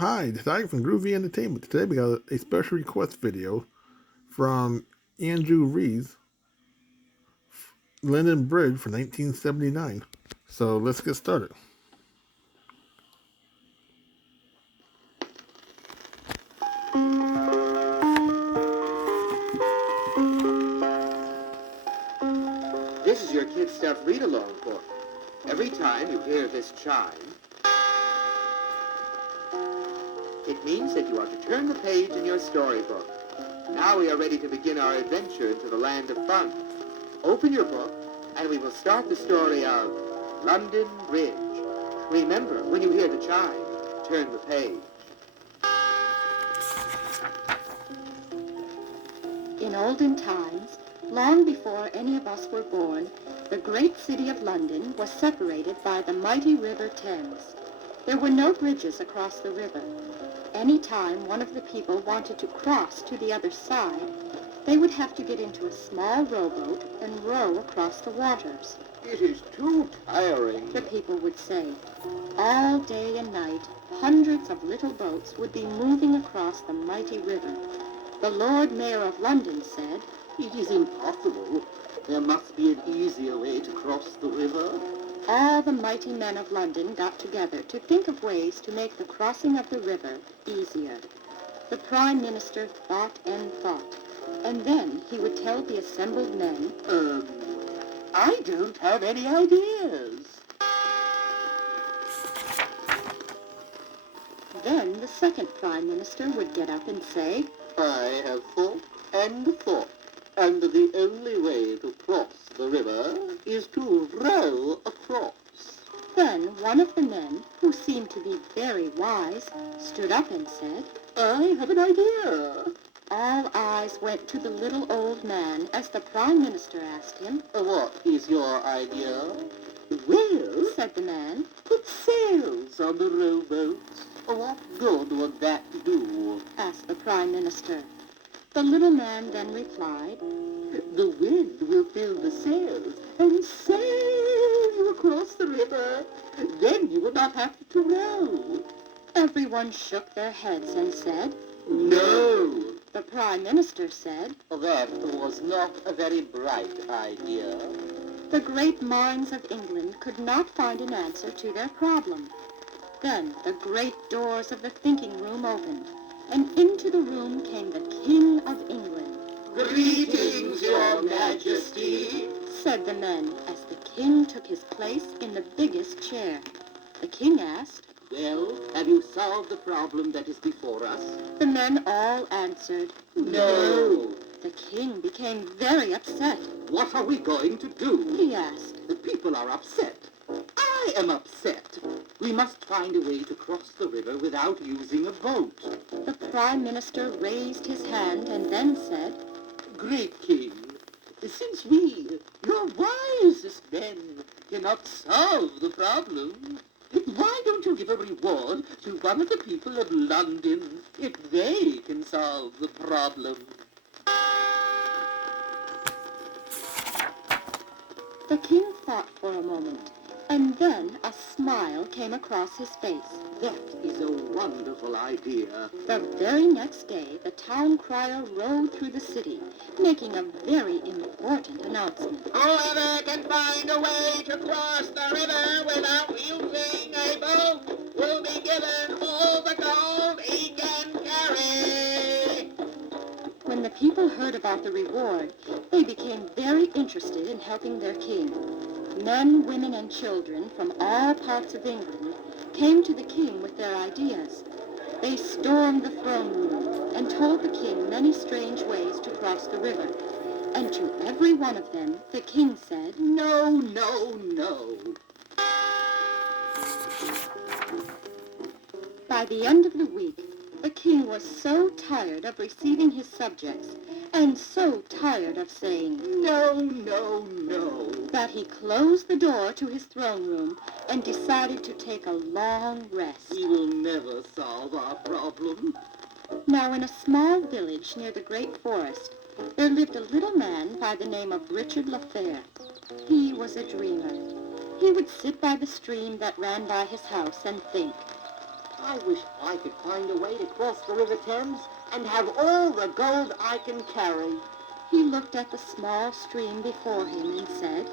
Hi, this is Ike from Groovy Entertainment. Today we got a special request video from Andrew Rees, London Bridge for 1979. So let's get started. This is your Kid Stuff read-along book. Every time you hear this chime, it means that you are to turn the page in your storybook. Now we are ready to begin our adventure into the land of fun. Open your book, and we will start the story of London Bridge. Remember, when you hear the chime, turn the page. In olden times, long before any of us were born, the great city of London was separated by the mighty River Thames. There were no bridges across the river. Any time one of the people wanted to cross to the other side, they would have to get into a small rowboat and row across the waters. It is too tiring. The people would say. All day and night, hundreds of little boats would be moving across the mighty river. The Lord Mayor of London said, It is impossible. There must be an easier way to cross the river. all the mighty men of London got together to think of ways to make the crossing of the river easier. The Prime Minister thought and thought, and then he would tell the assembled men, I don't have any ideas. Then the second Prime Minister would get up and say, I have thought and thought, and the only way to cross the river is to row across. Then one of the men, who seemed to be very wise, stood up and said, I have an idea. all eyes went to the little old man as the Prime Minister asked him, What is your idea? Well, said the man, put sails on the rowboats. What good would that do? asked the Prime Minister. The little man then replied, The wind will fill the sails and sail you across the river. Then you will not have to row. everyone shook their heads and said, No. the Prime Minister said, That was not a very bright idea. the great minds of England could not find an answer to their problem. Then the great doors of the thinking room opened, and into the room came the King of England. Greetings, Your Majesty. Said the men as the king took his place in the biggest chair. The king asked, Well, have you solved the problem that is before us? the men all answered. No. The king became very upset. What are we going to do? He asked, The people are upset. I am upset. We must find a way to cross the river without using a boat. the Prime Minister raised his hand and then said, Great King, since we, your wisest men, cannot solve the problem, why don't you give a reward to one of the people of London if they can solve the problem? The king thought for a moment, and then a smile came across his face. That is a wonderful idea. The very next day, the town crier rode through the city, making a very important announcement. Whoever can find a way to cross the river without using a boat will be given all the gold he can carry. When the people heard about the reward, they became very interested in helping their king. Men, women, and children from all parts of England came to the king with their ideas. They stormed the throne room and told the king many strange ways to cross the river. And to every one of them, the king said, No, no, no. By the end of the week, the king was so tired of receiving his subjects and so tired of saying No, no, no. that he closed the door to his throne room and decided to take a long rest. He will never solve our problem. Now, in a small village near the great forest, there lived a little man by the name of Richard Lafair. He was a dreamer. He would sit by the stream that ran by his house and think. I wish I could find a way to cross the River Thames and have all the gold I can carry. He looked at the small stream before him and said,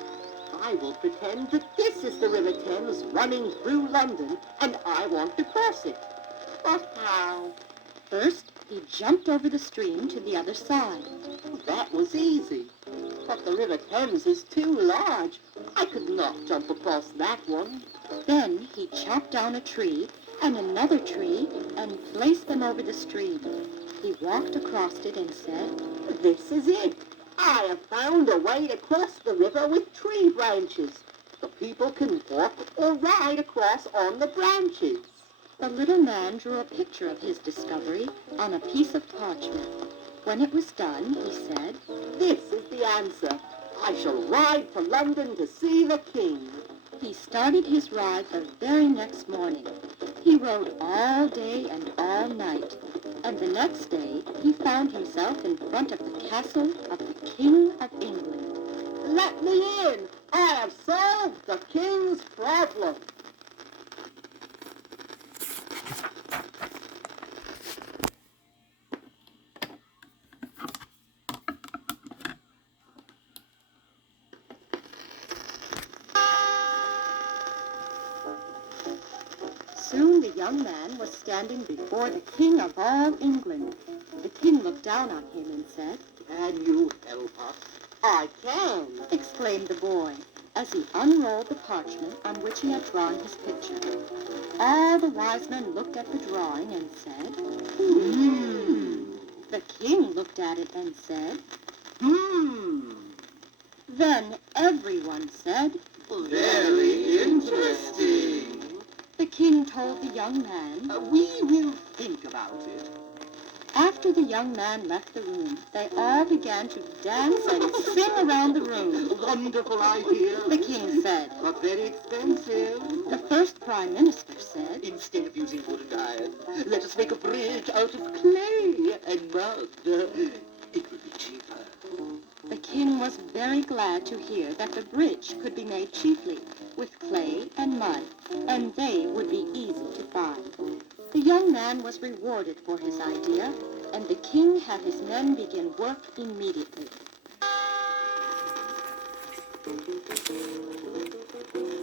I will pretend that this is the River Thames running through London, and I want to cross it. But how? First, he jumped over the stream to the other side. That was easy. But the River Thames is too large. I could not jump across that one. Then he chopped down a tree and another tree and placed them over the stream. He walked across it and said, This is it. I have found a way to cross the river with tree branches. The people can walk or ride across on the branches. The little man drew a picture of his discovery on a piece of parchment. When it was done, he said, This is the answer. I shall ride for London to see the king. He started his ride the very next morning. He rode all day and all night, and the next day he found himself in front of the castle of the King of England. Let me in. I have solved the king's problem. Soon the young man was standing before the King of all England. The king looked down on him and said, Can you help us? I can. exclaimed the boy, as he unrolled the parchment on which he had drawn his picture. All the wise men looked at the drawing and said, The king looked at it and said, Then everyone said, Very interesting. The king told the young man. We will think about it. After the young man left the room, they all began to dance and sing around the room. Wonderful idea. The king said. But very expensive. The first prime minister said, Instead of using wood and iron, let us make a bridge out of clay and mud. It will be cheaper. The king was very glad to hear that the bridge could be made cheaply with clay and mud, and they would be easy to find. The young man was rewarded for his idea, and the king had his men begin work immediately.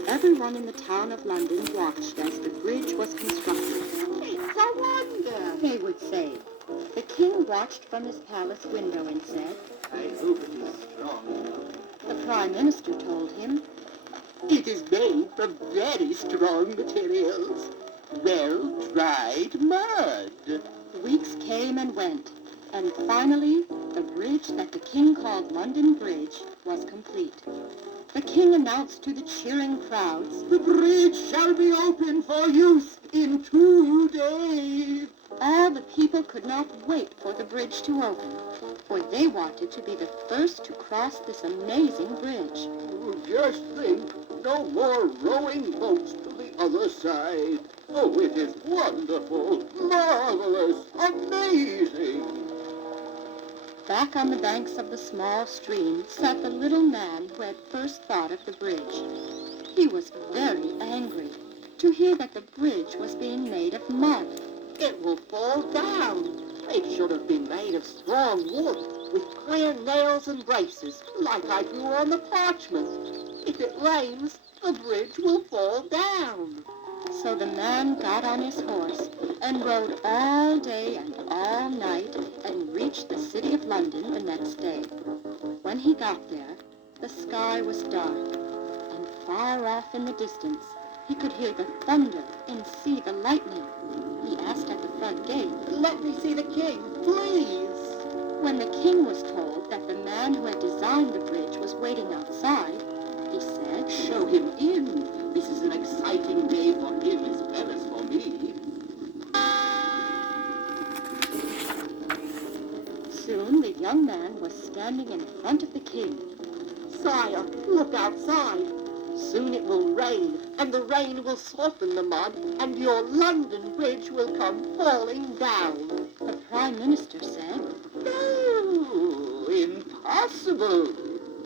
Everyone in the town of London watched as the bridge was constructed. It's a wonder. They would say. The king watched from his palace window and said, I hope it is strong enough. The prime minister told him, It is made from very strong materials. Well-dried mud. Weeks came and went, and finally the bridge that the king called London Bridge was complete. The king announced to the cheering crowds, The bridge shall be open for use in 2 days. all the people could not wait for the bridge to open, for they wanted to be the first to cross this amazing bridge. Just think, no more rowing boats to the other side. Oh, it is wonderful, marvelous, amazing. Back on the banks of the small stream sat the little man who had first thought of the bridge. He was very angry to hear that the bridge was being made of mud. It will fall down. It should have been made of strong wood with iron nails and braces, like I drew on the parchment. If it rains, the bridge will fall down. So the man got on his horse and rode all day and all night and reached the city of London the next day. When he got there, the sky was dark, and far off in the distance he could hear the thunder and see the lightning. He asked at the front gate, Let me see the king, please. When the king was told that the man who had designed the bridge was waiting outside, he said, Show him in. This is an exciting day for him as well as for me. Soon the young man was standing in front of the king. Sire, look outside. Soon it will rain, and the rain will soften the mud, and your London Bridge will come falling down. The prime minister said. No, impossible.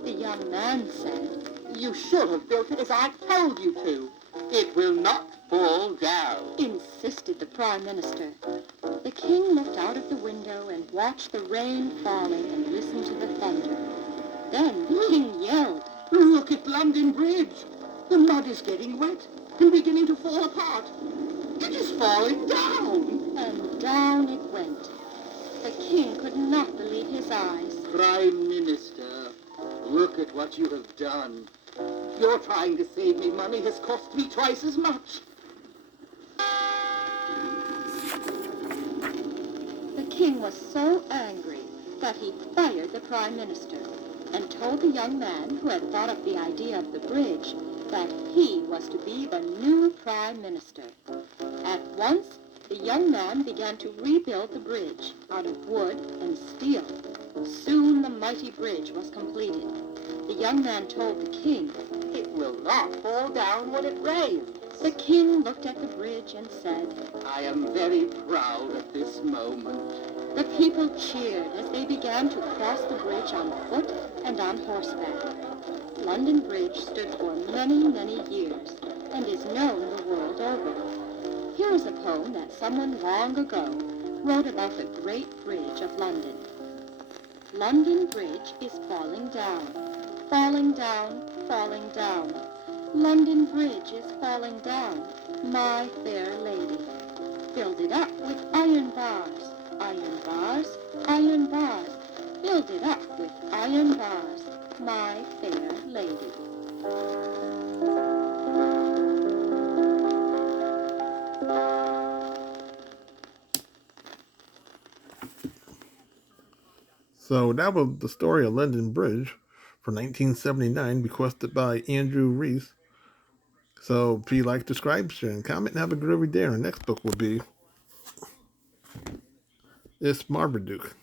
The young man said. You should have built it as I told you to. It will not fall down. insisted the Prime Minister. The king looked out of the window and watched the rain falling and listened to the thunder. Then the king yelled. Look at London Bridge. The mud is getting wet and beginning to fall apart. It is falling down. And down it went. The king could not believe his eyes. Prime Minister, look at what you have done. Your trying to save me money has cost me twice as much. The king was so angry that he fired the Prime Minister and told the young man who had thought up the idea of the bridge that he was to be the new Prime Minister. At once, the young man began to rebuild the bridge out of wood and steel. Soon the mighty bridge was completed. The young man told the king. It will not fall down when it rains. The king looked at the bridge and said, I am very proud at this moment. The people cheered as they began to cross the bridge on foot and on horseback. London Bridge stood for many, many years and is known the world over. Here is a poem that someone long ago wrote about the great bridge of London. London Bridge is falling down, falling down, falling down. London Bridge is falling down, my fair lady. Build it up with iron bars, iron bars, iron bars. Build it up with iron bars, my fair lady. So that was the story of London Bridge from 1979, requested by Andrew Reese. So if you like, subscribe, share, and comment, and have a groovy day. Our next book will be It's Marmaduke.